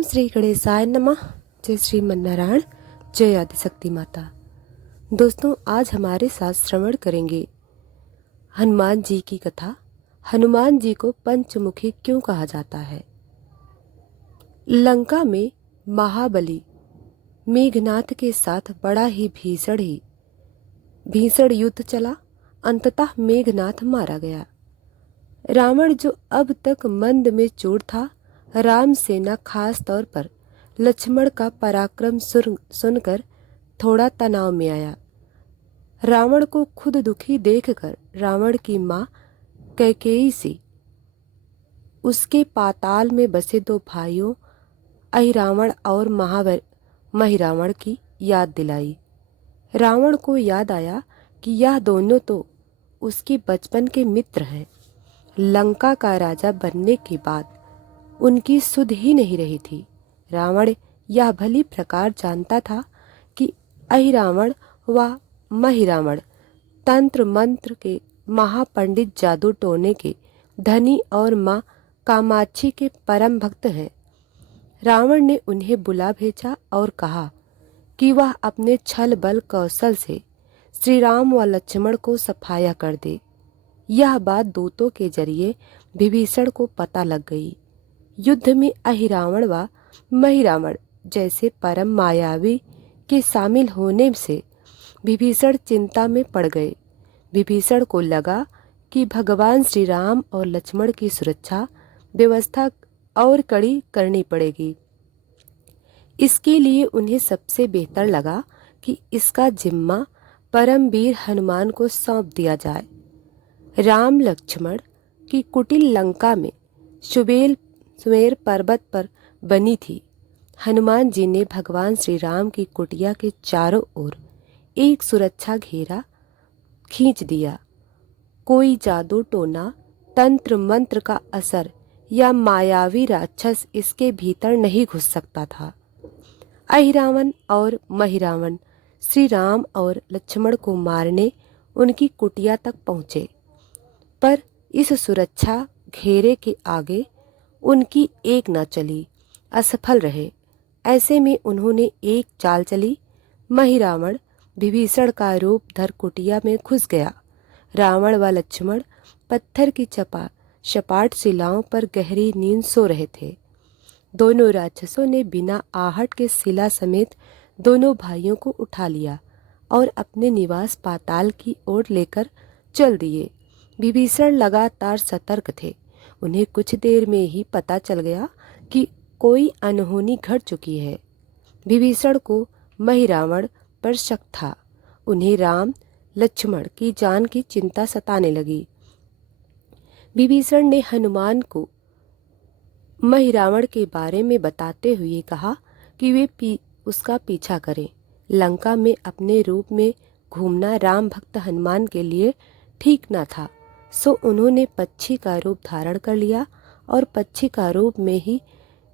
ओम श्री गणेशाय नमः। जय श्री मन्नारायण, जय आदिशक्ति माता। दोस्तों, आज हमारे साथ श्रवण करेंगे हनुमान जी की कथा। हनुमान जी को पंचमुखी क्यों कहा जाता है? लंका में महाबली मेघनाथ के साथ बड़ा ही भीषण युद्ध चला। अंततः मेघनाथ मारा गया। रावण, जो अब तक मंद में चूर था, राम सेना खास तौर पर लक्ष्मण का पराक्रम सुनकर थोड़ा तनाव में आया। रावण को खुद दुखी देखकर रावण की मां कैकेयी से उसके पाताल में बसे दो भाइयों अहिरावण और महिरावण की याद दिलाई। रावण को याद आया कि यह दोनों तो उसके बचपन के मित्र हैं। लंका का राजा बनने के बाद उनकी सुध ही नहीं रही थी। रावण यह भली प्रकार जानता था कि अहिरावण व महिरावण तंत्र मंत्र के महापंडित, जादू टोने के धनी और माँ कामाक्षी के परम भक्त हैं। रावण ने उन्हें बुला भेजा और कहा कि वह अपने छल बल कौशल से श्री राम व लक्ष्मण को सफाया कर दे। यह बात दूतों के जरिए विभीषण को पता लग गई। युद्ध में अहिरावण व महिरावण जैसे परम मायावी के शामिल होने से विभीषण चिंता में पड़ गए। विभीषण को लगा कि भगवान श्री राम और लक्ष्मण की सुरक्षा व्यवस्था और कड़ी करनी पड़ेगी। इसके लिए उन्हें सबसे बेहतर लगा कि इसका जिम्मा परमवीर हनुमान को सौंप दिया जाए। राम लक्ष्मण की कुटिल लंका में सुमेर पर्वत पर बनी थी। हनुमान जी ने भगवान श्री राम की कुटिया के चारों ओर एक सुरक्षा घेरा खींच दिया। कोई जादू टोना, तंत्र मंत्र का असर या मायावी राक्षस इसके भीतर नहीं घुस सकता था। अहिरावण और महिरावण श्री राम और लक्ष्मण को मारने उनकी कुटिया तक पहुँचे, पर इस सुरक्षा घेरे के आगे उनकी एक न चली, असफल रहे। ऐसे में उन्होंने एक चाल चली। महिरावण विभीषण का रूप धर कुटिया में घुस गया। रावण व लक्ष्मण पत्थर की सपाट शिलाओं पर गहरी नींद सो रहे थे। दोनों राक्षसों ने बिना आहट के शिला समेत दोनों भाइयों को उठा लिया और अपने निवास पाताल की ओर लेकर चल दिए। विभीषण लगातार सतर्क थे। उन्हें कुछ देर में ही पता चल गया कि कोई अनहोनी घट चुकी है। विभीषण को महिरावण पर शक था। उन्हें राम लक्ष्मण की जान की चिंता सताने लगी। विभीषण ने हनुमान को महिरावण के बारे में बताते हुए कहा कि वे उसका पीछा करें। लंका में अपने रूप में घूमना राम भक्त हनुमान के लिए ठीक न था, सो उन्होंने पक्षी का रूप धारण कर लिया और पक्षी का रूप में ही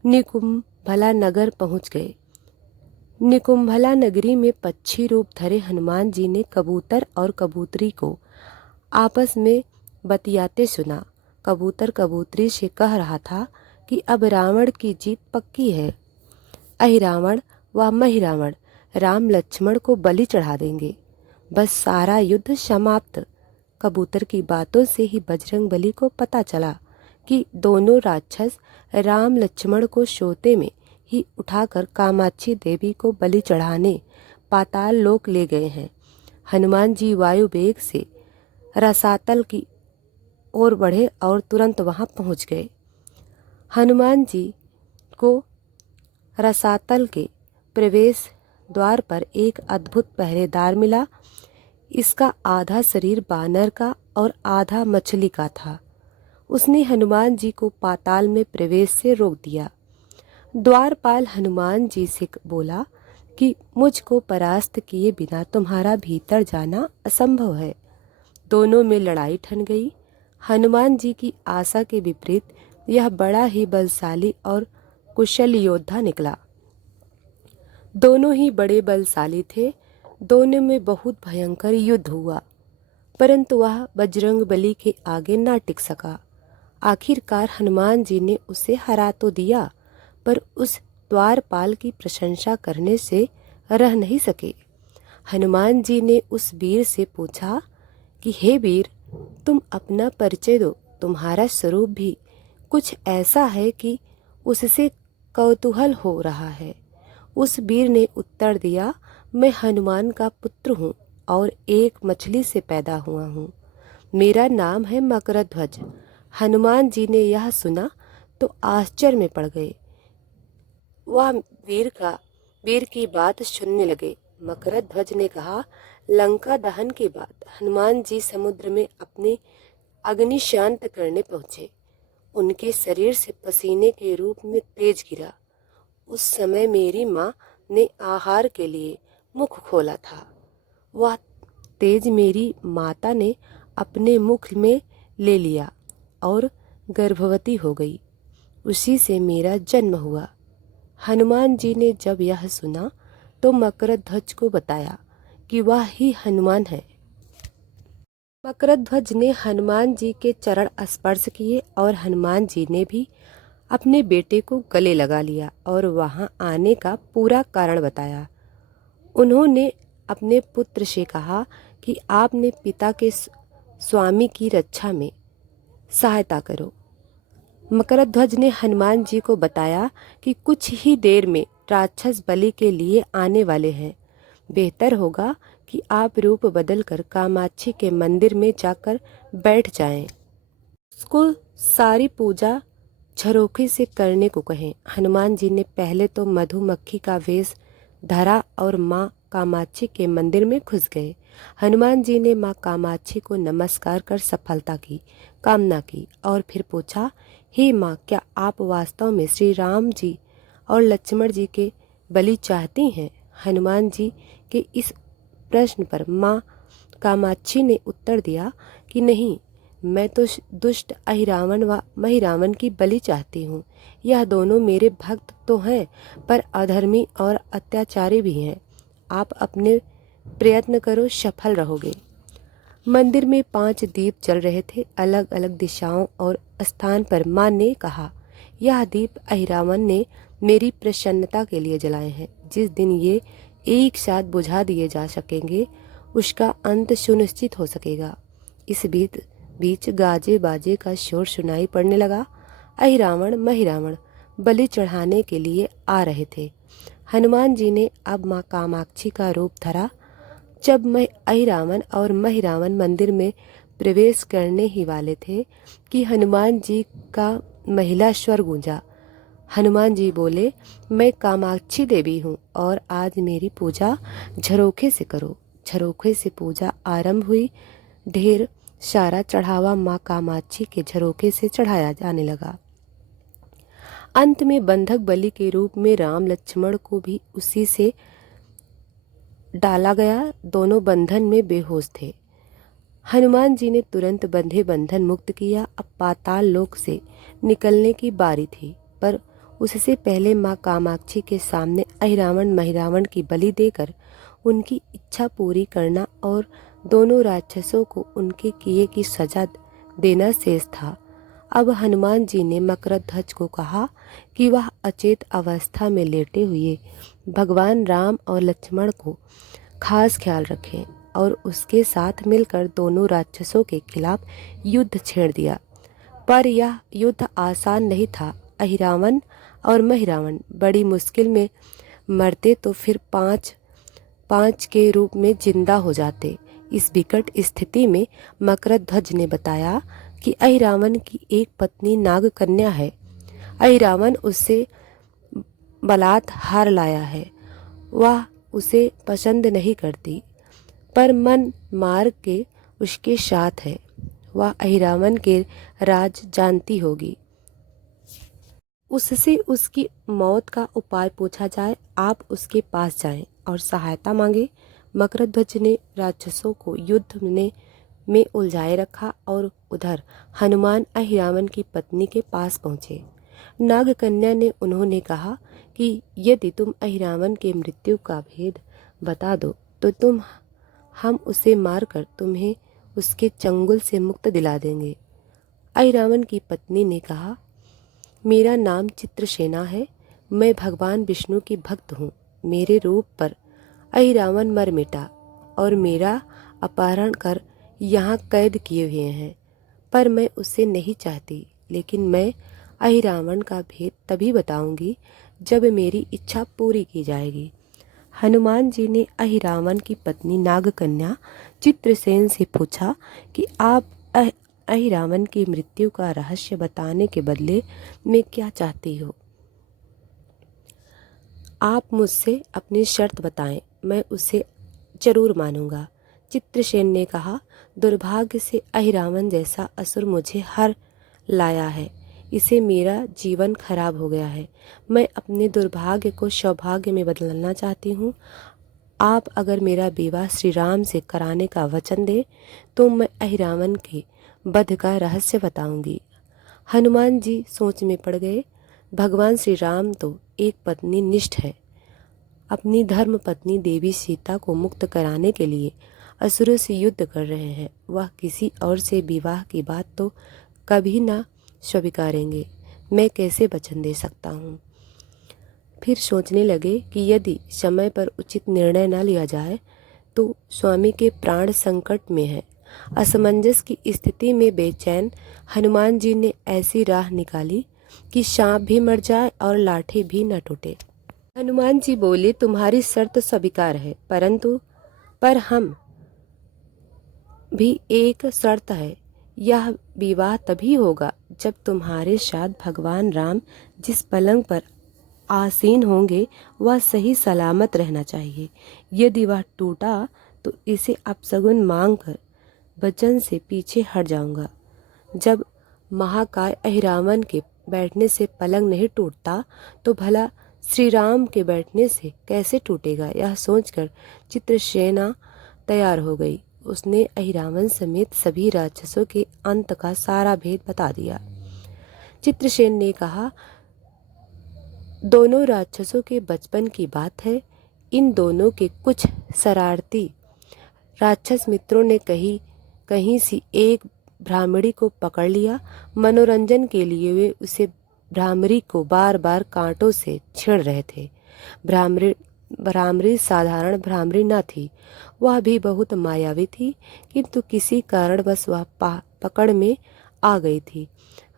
निकुंभला नगर पहुंच गए। निकुंभला नगरी में पक्षी रूप धरे हनुमान जी ने कबूतर और कबूतरी को आपस में बतियाते सुना। कबूतर कबूतरी से कह रहा था कि अब रावण की जीत पक्की है। अहिरावण व महिरावण राम लक्ष्मण को बलि चढ़ा देंगे, बस सारा युद्ध समाप्त। कबूतर की बातों से ही बजरंगबली को पता चला कि दोनों राक्षस राम लक्ष्मण को सोते में ही उठाकर कामाक्षी देवी को बलि चढ़ाने पाताल लोक ले गए हैं। हनुमान जी वायु वेग से रसातल की ओर बढ़े और तुरंत वहां पहुंच गए। हनुमान जी को रसातल के प्रवेश द्वार पर एक अद्भुत पहरेदार मिला। इसका आधा शरीर बानर का और आधा मछली का था। उसने हनुमान जी को पाताल में प्रवेश से रोक दिया। द्वारपाल हनुमान जी से बोला कि मुझको परास्त किए बिना तुम्हारा भीतर जाना असंभव है। दोनों में लड़ाई ठन गई। हनुमान जी की आशा के विपरीत यह बड़ा ही बलशाली और कुशल योद्धा निकला। दोनों ही बड़े बलशाली थे। दोनों में बहुत भयंकर युद्ध हुआ, परंतु वह बजरंगबली के आगे ना टिक सका। आखिरकार हनुमान जी ने उसे हरा तो दिया, पर उस द्वारपाल की प्रशंसा करने से रह नहीं सके। हनुमान जी ने उस वीर से पूछा कि हे वीर, तुम अपना परिचय दो, तुम्हारा स्वरूप भी कुछ ऐसा है कि उससे कौतूहल हो रहा है। उस वीर ने उत्तर दिया, मैं हनुमान का पुत्र हूँ और एक मछली से पैदा हुआ हूँ। मेरा नाम है मकरध्वज। हनुमान जी ने यह सुना तो आश्चर्य में पड़ गए। वह वीर की बात सुनने लगे। मकरध्वज ने कहा, लंका दहन के बाद हनुमान जी समुद्र में अपनी अग्नि शांत करने पहुंचे। उनके शरीर से पसीने के रूप में तेज गिरा। उस समय मेरी माँ ने आहार के लिए मुख खोला था। वह तेज मेरी माता ने अपने मुख में ले लिया और गर्भवती हो गई। उसी से मेरा जन्म हुआ। हनुमान जी ने जब यह सुना तो मकरध्वज को बताया कि वह ही हनुमान है। मकरध्वज ने हनुमान जी के चरण स्पर्श किए और हनुमान जी ने भी अपने बेटे को गले लगा लिया और वहां आने का पूरा कारण बताया। उन्होंने अपने पुत्र से कहा कि आपने पिता के स्वामी की रक्षा में सहायता करो। मकरध्वज ने हनुमान जी को बताया कि कुछ ही देर में राक्षस बलि के लिए आने वाले हैं। बेहतर होगा कि आप रूप बदलकर कामाक्षी के मंदिर में जाकर बैठ जाएं। उसको सारी पूजा झरोखे से करने को कहें। हनुमान जी ने पहले तो मधुमक्खी का वेश धरा और माँ कामाक्षी के मंदिर में घुस गए। हनुमान जी ने माँ कामाक्षी को नमस्कार कर सफलता की कामना की और फिर पूछा, हे माँ, क्या आप वास्तव में श्री राम जी और लक्ष्मण जी के बलि चाहती हैं? हनुमान जी के इस प्रश्न पर माँ कामाक्षी ने उत्तर दिया कि नहीं, मैं तो दुष्ट अहिरावण व महिरावण की बलि चाहती हूँ। यह दोनों मेरे भक्त तो हैं पर अधर्मी और अत्याचारी भी हैं। आप अपने प्रयत्न करो, सफल रहोगे। मंदिर में 5 दीप जल रहे थे। अलग अलग दिशाओं और स्थान पर माँ ने कहा, यह दीप अहिरावण ने मेरी प्रसन्नता के लिए जलाए हैं। जिस दिन ये एक साथ बुझा दिए जा सकेंगे उसका अंत सुनिश्चित हो सकेगा। इस बीच गाजे बाजे का शोर सुनाई पड़ने लगा। अहिरावण महिरावण बलि चढ़ाने के लिए आ रहे थे। हनुमान जी ने अब माँ कामाक्षी का रूप धरा। जब मैं अहिरावण और महिरावण मंदिर में प्रवेश करने ही वाले थे कि हनुमान जी का महिला स्वर गूंजा। हनुमान जी बोले, मैं कामाक्षी देवी हूँ और आज मेरी पूजा झरोखे से करो। झरोखे से पूजा आरंभ हुई। ढेर सारा चढ़ावा माँ कामाक्षी के झरोखे से चढ़ाया जाने लगा। अंत में बंधक बलि के रूप में राम लक्ष्मण को भी उसी से डाला गया। दोनों बंधन में बेहोश थे। हनुमान जी ने तुरंत बंधे बंधन मुक्त किया। अब पाताल लोक से निकलने की बारी थी, पर उससे पहले माँ कामाक्षी के सामने अहिरावण महिरावण की बलि देकर उनकी इच्छा पूरी करना और दोनों राक्षसों को उनके किए की सजा देना शेष था। अब हनुमान जी ने मकरध्वज को कहा कि वह अचेत अवस्था में लेटे हुए भगवान राम और लक्ष्मण को खास ख्याल रखें और उसके साथ मिलकर दोनों राक्षसों के खिलाफ युद्ध छेड़ दिया। पर यह युद्ध आसान नहीं था। अहिरावण और महिरावण बड़ी मुश्किल में मरते तो फिर पांच के रूप में जिंदा हो जाते। इस विकट स्थिति में मकरध्वज ने बताया कि अहिरावण की एक पत्नी नागकन्या है। अहिरावण उससे बलात्कार लाया है। वह उसे पसंद नहीं करती पर मन मार के उसके साथ है। वह अहिरावण के राज जानती होगी। उससे उसकी मौत का उपाय पूछा जाए। आप उसके पास जाएं और सहायता मांगे। मकरध्वज ने राक्षसों को युद्ध में उलझाए रखा और उधर हनुमान अहिरावण की पत्नी के पास पहुँचे। नागकन्या ने उन्होंने कहा कि यदि तुम अहिरावण के मृत्यु का भेद बता दो तो हम उसे मारकर तुम्हें उसके चंगुल से मुक्त दिला देंगे। अहिरावण की पत्नी ने कहा, मेरा नाम चित्रसेना है। मैं भगवान विष्णु की भक्त हूँ। मेरे रूप पर अहिरावण मर मिटा और मेरा अपहरण कर यहाँ कैद किए हुए हैं, पर मैं उसे नहीं चाहती। लेकिन मैं अहिरावण का भेद तभी बताऊंगी जब मेरी इच्छा पूरी की जाएगी। हनुमान जी ने अहिरावण की पत्नी नागकन्या चित्रसेन से पूछा कि आप अहिरावण की मृत्यु का रहस्य बताने के बदले में क्या चाहती हो? आप मुझसे अपनी शर्त बताएं, मैं उसे जरूर मानूंगा। चित्रसेन ने कहा, दुर्भाग्य से अहिरावण जैसा असुर मुझे हर लाया है। इसे मेरा जीवन खराब हो गया है। मैं अपने दुर्भाग्य को सौभाग्य में बदलना चाहती हूँ। आप अगर मेरा विवाह श्री राम से कराने का वचन दे तो मैं अहिरावण के वध का रहस्य बताऊंगी। हनुमान जी सोच में पड़ गए। भगवान श्री राम तो एक पत्नी निष्ठ है। अपनी धर्म पत्नी देवी सीता को मुक्त कराने के लिए असुरों से युद्ध कर रहे हैं। वह किसी और से विवाह की बात तो कभी ना स्वीकारेंगे। मैं कैसे वचन दे सकता हूँ? फिर सोचने लगे कि यदि समय पर उचित निर्णय न लिया जाए तो स्वामी के प्राण संकट में है। असमंजस की स्थिति में बेचैन हनुमान जी ने ऐसी राह निकाली कि सांप भी मर जाए और लाठी भी न टूटे। हनुमान जी बोले, तुम्हारी शर्त स्वीकार है, पर हम भी एक शर्त है। यह विवाह तभी होगा जब तुम्हारे साथ भगवान राम जिस पलंग पर आसीन होंगे वह सही सलामत रहना चाहिए। यदि वह टूटा तो इसे अपशगुन मांगकर वचन से पीछे हट जाऊंगा। जब महाकाय अहिरावण के बैठने से पलंग नहीं टूटता तो भला श्री राम के बैठने से कैसे टूटेगा? यह सोचकर चित्रसेना तैयार हो गई। उसने अहिरावण समेत सभी राक्षसों के अंत का सारा भेद बता दिया। चित्रसेन ने कहा, दोनों राक्षसों के बचपन की बात है। इन दोनों के कुछ शरारती राक्षस मित्रों ने कहीं सी एक ब्राह्मणी को पकड़ लिया। मनोरंजन के लिए वे उसे भ्रामरी को बार बार कांटों से छेड़ रहे थे। भ्रामरी साधारण भ्रामरी न थी, वह भी बहुत मायावी थी, किंतु किसी कारणवश वह पकड़ में आ गई थी।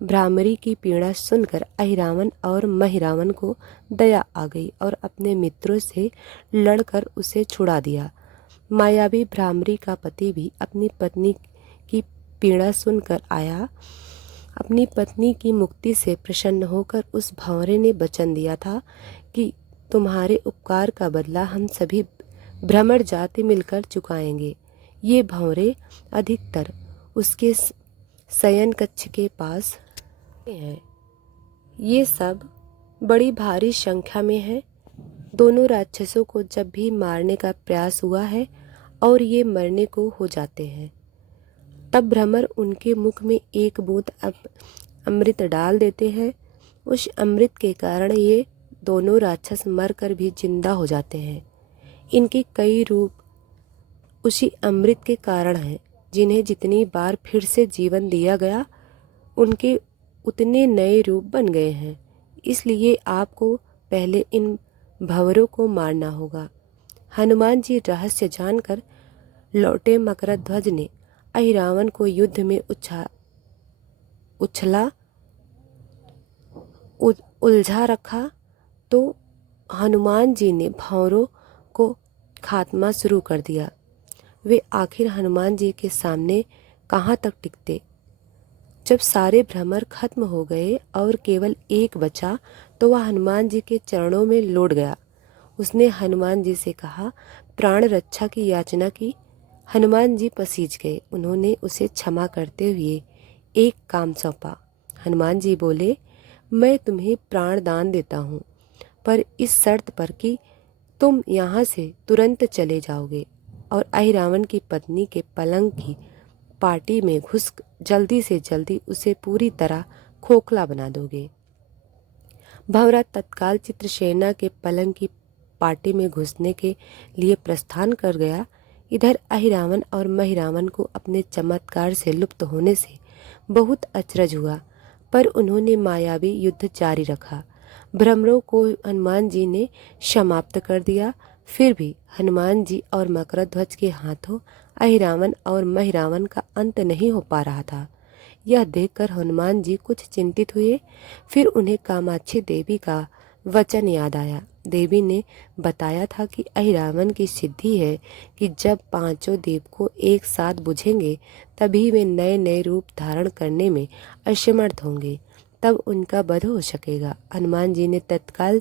भ्रामरी की पीड़ा सुनकर अहिरावण और महिरावण को दया आ गई और अपने मित्रों से लड़कर उसे छुड़ा दिया। मायावी भ्रामरी का पति भी अपनी पत्नी की पीड़ा सुनकर आया। अपनी पत्नी की मुक्ति से प्रसन्न होकर उस भंवरे ने वचन दिया था कि तुम्हारे उपकार का बदला हम सभी भ्रमर जाति मिलकर चुकाएंगे। ये भंवरे अधिकतर उसके शयन कक्ष के पास हैं। ये सब बड़ी भारी संख्या में है। दोनों राक्षसों को जब भी मारने का प्रयास हुआ है और ये मरने को हो जाते हैं, तब भ्रमर उनके मुख में एक बूंद अमृत डाल देते हैं। उस अमृत के कारण ये दोनों राक्षस मरकर भी जिंदा हो जाते हैं। इनके कई रूप उसी अमृत के कारण हैं। जिन्हें जितनी बार फिर से जीवन दिया गया उनके उतने नए रूप बन गए हैं। इसलिए आपको पहले इन भंवरों को मारना होगा। हनुमान जी रहस्य जानकर लौटे। मकरध्वज ने अहिरावण को युद्ध में उलझा रखा तो हनुमान जी ने भंवरों को खात्मा शुरू कर दिया। वे आखिर हनुमान जी के सामने कहाँ तक टिकते? जब सारे भ्रमर खत्म हो गए और केवल एक बचा तो वह हनुमान जी के चरणों में लौट गया। उसने हनुमान जी से कहा, प्राण रक्षा की याचना की। हनुमान जी पसीज गए। उन्होंने उसे क्षमा करते हुए एक काम सौंपा। हनुमान जी बोले, मैं तुम्हें प्राण दान देता हूँ, पर इस शर्त पर कि तुम यहाँ से तुरंत चले जाओगे और अहिरावण की पत्नी के पलंग की पार्टी में घुस जल्दी से जल्दी उसे पूरी तरह खोखला बना दोगे। भंवरा तत्काल चित्रसेना के पलंग की पार्टी में घुसने के लिए प्रस्थान कर गया। इधर अहिरावण और महिरावण को अपने चमत्कार से लुप्त होने से बहुत अचरज हुआ, पर उन्होंने मायावी युद्ध जारी रखा। भ्रमरों को हनुमान जी ने समाप्त कर दिया। फिर भी हनुमान जी और मकरध्वज के हाथों अहिरावण और महिरावण का अंत नहीं हो पा रहा था। यह देखकर हनुमान जी कुछ चिंतित हुए। फिर उन्हें कामाक्षी देवी का वचन याद आया। देवी ने बताया था कि अहिरावण की सिद्धि है कि जब पांचों दीपक एक साथ बुझेंगे तभी वे नए नए रूप धारण करने में असमर्थ होंगे, तब उनका वध हो सकेगा। हनुमान जी ने तत्काल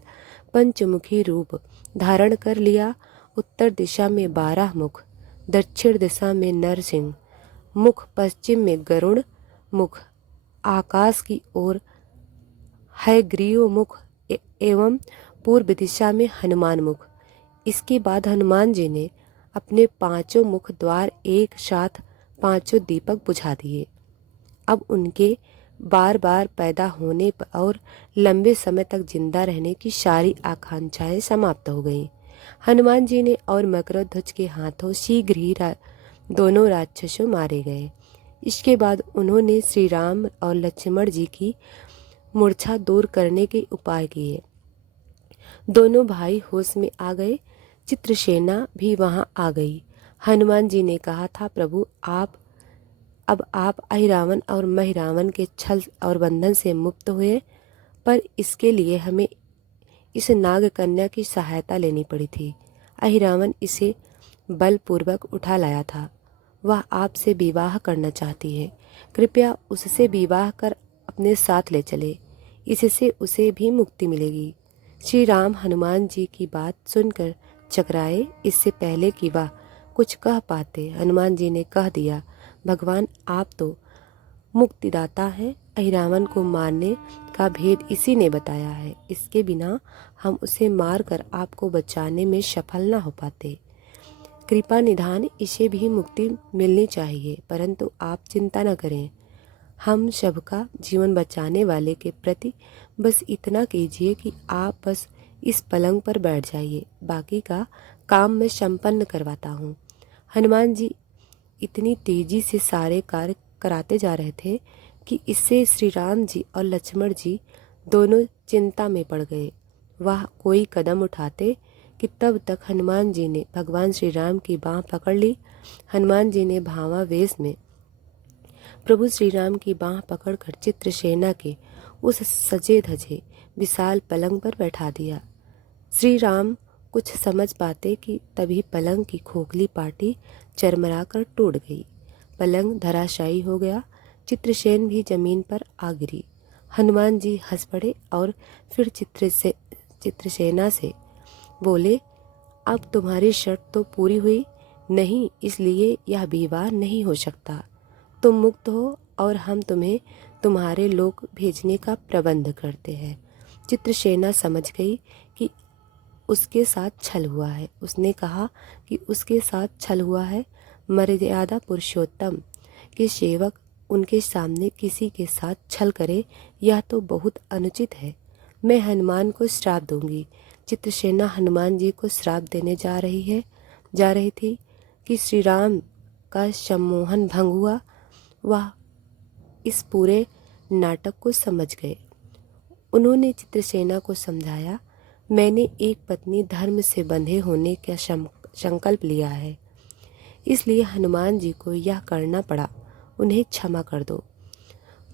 पंचमुखी रूप धारण कर लिया। उत्तर दिशा में 12 मुख, दक्षिण दिशा में नरसिंह मुख, पश्चिम में गरुड़ मुख, आकाश की ओर हयग्रीव मुख एवं पूर्व दिशा में हनुमान मुख। इसके बाद हनुमान जी ने अपने पांचों मुख द्वार एक साथ पांचों दीपक बुझा दिए। अब उनके बार बार पैदा होने और लंबे समय तक जिंदा रहने की सारी आकांक्षाएं समाप्त हो गईं। हनुमान जी ने और मकरध्वज के हाथों शीघ्र ही दोनों राक्षसों मारे गए। इसके बाद उन्होंने श्री राम और लक्ष्मण जी की मूर्छा दूर करने के उपाय किए। दोनों भाई होश में आ गए। चित्रसेना भी वहां आ गई। हनुमान जी ने कहा था, प्रभु अब आप अहिरावण और महिरावण के छल और बंधन से मुक्त हुए, पर इसके लिए हमें इस नाग कन्या की सहायता लेनी पड़ी थी। अहिरावण इसे बलपूर्वक उठा लाया था। वह आपसे विवाह करना चाहती है। कृपया उससे विवाह कर अपने साथ ले चले, इससे उसे भी मुक्ति मिलेगी। श्री राम हनुमान जी की बात सुनकर चकराए। इससे पहले कि वह कुछ कह पाते, हनुमान जी ने कह दिया, भगवान आप तो मुक्तिदाता हैं। अहिरावण को मारने का भेद इसी ने बताया है। इसके बिना हम उसे मारकर आपको बचाने में सफल न हो पाते। कृपा निधान इसे भी मुक्ति मिलनी चाहिए, परंतु आप चिंता न करें। हम सबका जीवन बचाने वाले के प्रति बस इतना कीजिए कि आप बस इस पलंग पर बैठ जाइए, बाकी का काम मैं संपन्न करवाता हूँ। हनुमान जी इतनी तेजी से सारे कार्य कराते जा रहे थे कि इससे श्री राम जी और लक्ष्मण जी दोनों चिंता में पड़ गए। वह कोई कदम उठाते कि तब तक हनुमान जी ने भगवान श्री राम की बाँह पकड़ ली। हनुमान जी ने भावा वेश में प्रभु श्री राम की बाँह पकड़कर चित्रसेना के उस सजे धजे विशाल पलंग पर बैठा दिया। श्री राम कुछ समझ पाते कि तभी पलंग की खोखली पाटी चरमराकर टूट गई। पलंग धराशायी हो गया। चित्रसेन भी जमीन पर आ गिरी। हनुमान जी हंस पड़े और फिर चित्रसेना से बोले, अब तुम्हारी शर्त तो पूरी हुई नहीं, इसलिए यह विवाह नहीं हो सकता। तुम मुक्त हो और हम तुम्हें तुम्हारे लोक भेजने का प्रबंध करते हैं। चित्रसेना समझ गई कि उसके साथ छल हुआ है। उसने कहा कि उसके साथ छल हुआ है। मर्यादा पुरुषोत्तम के सेवक उनके सामने किसी के साथ छल करे, यह तो बहुत अनुचित है। मैं हनुमान को श्राप दूंगी। चित्रसेना हनुमान जी को श्राप देने जा रही थी कि श्री राम का सम्मोहन भंग हुआ। वह इस पूरे नाटक को समझ गए। उन्होंने चित्रसेना को समझाया, मैंने एक पत्नी धर्म से बंधे होने का संकल्प लिया है, इसलिए हनुमान जी को यह करना पड़ा। उन्हें क्षमा कर दो।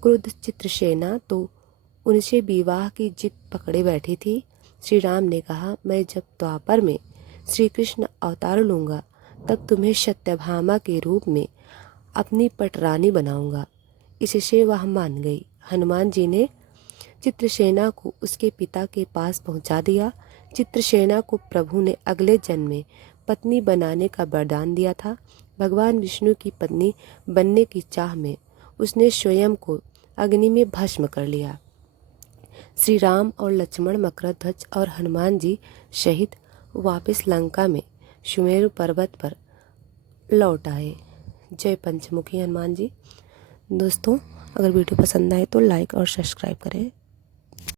क्रुद्ध चित्रसेना तो उनसे विवाह की जिद पकड़े बैठी थी। श्री राम ने कहा, मैं जब द्वापर में श्री कृष्ण अवतार लूँगा तब तुम्हें सत्यभामा के रूप में अपनी पटरानी बनाऊंगा। इससे वह मान गई। हनुमान जी ने चित्रसेना को उसके पिता के पास पहुंचा दिया। चित्रसेना को प्रभु ने अगले जन्म में पत्नी बनाने का वरदान दिया था। भगवान विष्णु की पत्नी बनने की चाह में उसने स्वयं को अग्नि में भस्म कर लिया। श्री राम और लक्ष्मण, मकरध्वज और हनुमान जी सहित वापस लंका में सुमेरु पर्वत पर लौट आए। जय पंचमुखी हनुमान जी। दोस्तों, अगर वीडियो पसंद आए तो लाइक और सब्सक्राइब करें।